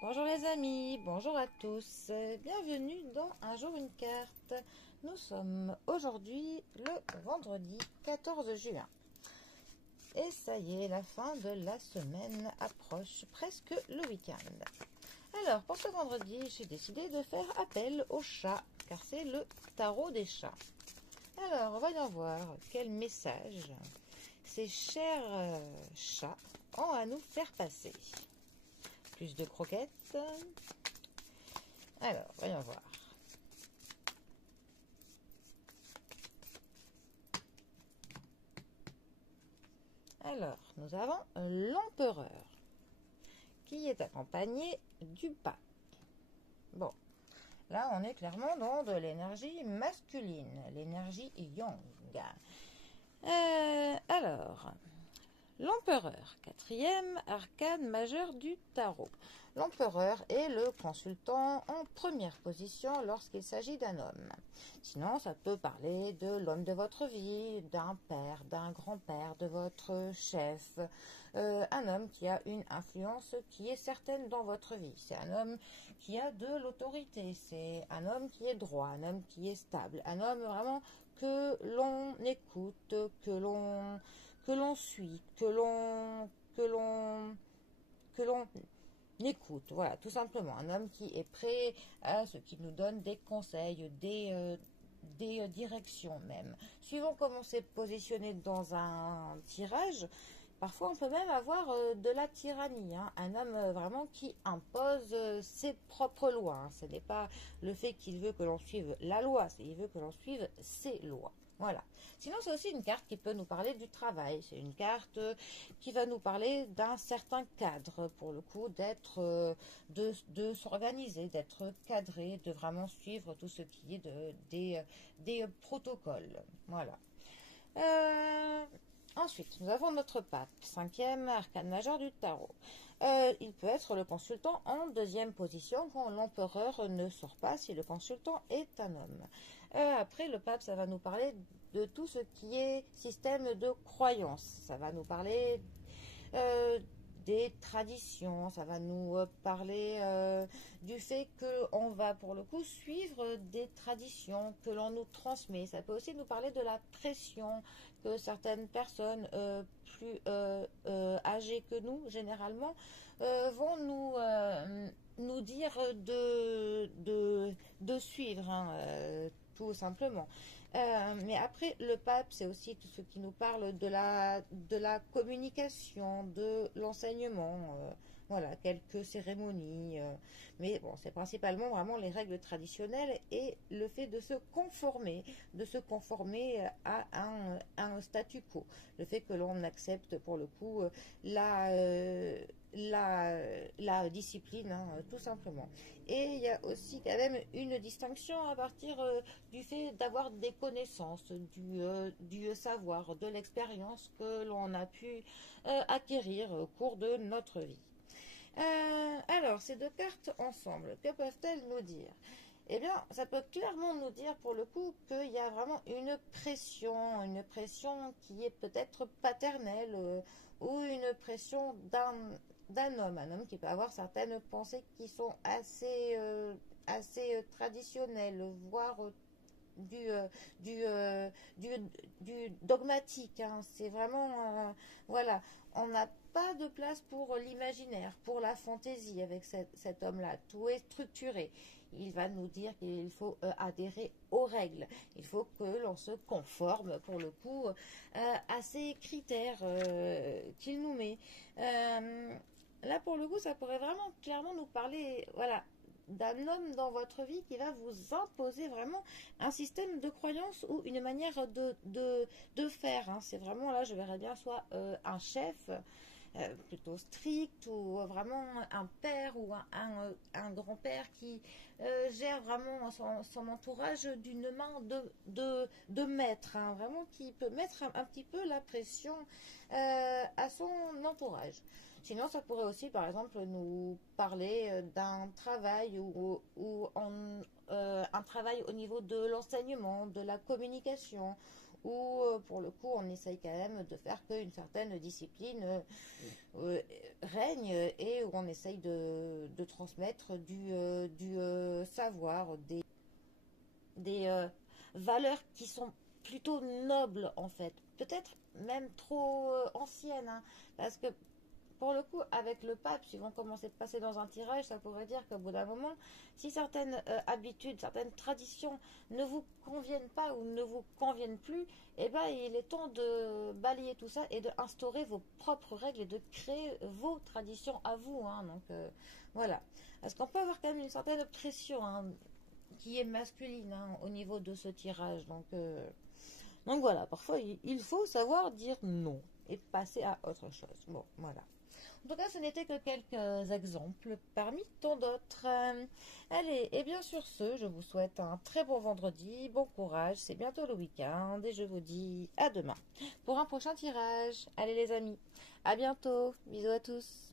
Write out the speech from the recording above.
Bonjour les amis, bonjour à tous, bienvenue dans Un jour une carte. Nous sommes aujourd'hui le vendredi 14 juin. Et ça y est, la fin de la semaine approche, presque le week-end. Alors, pour ce vendredi, j'ai décidé de faire appel au chat, car c'est le tarot des chats. Alors, voyons voir quel message ces chers chats ont à nous faire passer. Plus de croquettes. Alors, voyons voir. Alors, nous avons l'empereur qui est accompagné du pape. Bon, là, on est clairement dans de l'énergie masculine, l'énergie yang. Alors, l'empereur, quatrième arcane majeur du tarot. L'empereur est le consultant en première position lorsqu'il s'agit d'un homme. Sinon, ça peut parler de l'homme de votre vie, d'un père, d'un grand-père, de votre chef. Un homme qui a une influence qui est certaine dans votre vie. C'est un homme qui a de l'autorité. C'est un homme qui est droit, un homme qui est stable. Un homme vraiment que l'on écoute, que l'on suit, que l'on écoute, voilà, tout simplement. Un homme qui est prêt à ce qui nous donne des conseils, des directions même. Suivant comment on s'est positionné dans un tirage, parfois on peut même avoir de la tyrannie. Hein. Un homme vraiment qui impose ses propres lois. Hein. Ce n'est pas le fait qu'il veut que l'on suive la loi, c'est qu'il veut que l'on suive ses lois. Voilà. Sinon, c'est aussi une carte qui peut nous parler du travail. C'est une carte qui va nous parler d'un certain cadre, pour le coup, d'être, de s'organiser, d'être cadré, de vraiment suivre tout ce qui est des protocoles. Voilà. Ensuite, nous avons notre pape, cinquième arcane majeur du tarot. Il peut être le consultant en deuxième position quand l'empereur ne sort pas, si le consultant est un homme. Après, le pape, ça va nous parler de tout ce qui est système de croyance. Ça va nous parler des traditions, ça va nous parler du fait qu'on va pour le coup suivre des traditions que l'on nous transmet. Ça peut aussi nous parler de la pression que certaines personnes plus âgées que nous, généralement, vont nous dire de suivre, hein, tout simplement. Mais après, le pape, c'est aussi tout ce qui nous parle de la communication, de l'enseignement, voilà, quelques cérémonies. Mais bon, c'est principalement vraiment les règles traditionnelles et le fait de se conformer à un statu quo. Le fait que l'on accepte pour le coup la discipline, hein, tout simplement. Et il y a aussi quand même une distinction à partir du fait d'avoir des connaissances, du savoir, de l'expérience que l'on a pu acquérir au cours de notre vie. Alors, ces deux cartes ensemble, que peuvent-elles nous dire? Eh bien, ça peut clairement nous dire pour le coup qu'il y a vraiment une pression qui est peut-être paternelle ou une pression d'un homme, un homme qui peut avoir certaines pensées qui sont assez traditionnelles, voire du dogmatique. Hein. C'est vraiment, voilà, on n'a pas de place pour l'imaginaire, pour la fantaisie avec cet homme-là. Tout est structuré. Il va nous dire qu'il faut adhérer aux règles. Il faut que l'on se conforme, pour le coup, à ces critères qu'il nous met. Là, pour le coup, ça pourrait vraiment clairement nous parler, voilà, d'un homme dans votre vie qui va vous imposer vraiment un système de croyance ou une manière de faire. Hein. C'est vraiment là, je verrais bien soit un chef plutôt strict ou vraiment un père ou un grand-père qui gère vraiment son entourage d'une main de maître, hein, vraiment qui peut mettre un petit peu la pression à son entourage. Sinon, ça pourrait aussi, par exemple, nous parler d'un travail ou un travail au niveau de l'enseignement, de la communication, où pour le coup on essaye quand même de faire qu'une certaine discipline règne et où on essaye de transmettre du savoir, des valeurs qui sont plutôt nobles en fait, peut-être même trop anciennes, hein, parce que pour le coup, avec le pape, s'ils vont commencer de passer dans un tirage, ça pourrait dire qu'au bout d'un moment, si certaines habitudes, certaines traditions ne vous conviennent pas ou ne vous conviennent plus, eh ben, il est temps de balayer tout ça et d'instaurer vos propres règles et de créer vos traditions à vous, hein. Donc voilà. Parce qu'on peut avoir quand même une certaine pression, hein, qui est masculine, hein, au niveau de ce tirage. Donc voilà, parfois il faut savoir dire non et passer à autre chose. Bon, voilà. En tout cas, ce n'était que quelques exemples parmi tant d'autres. Allez, et bien sur ce, je vous souhaite un très bon vendredi, bon courage, c'est bientôt le week-end et je vous dis à demain pour un prochain tirage. Allez les amis, à bientôt, bisous à tous.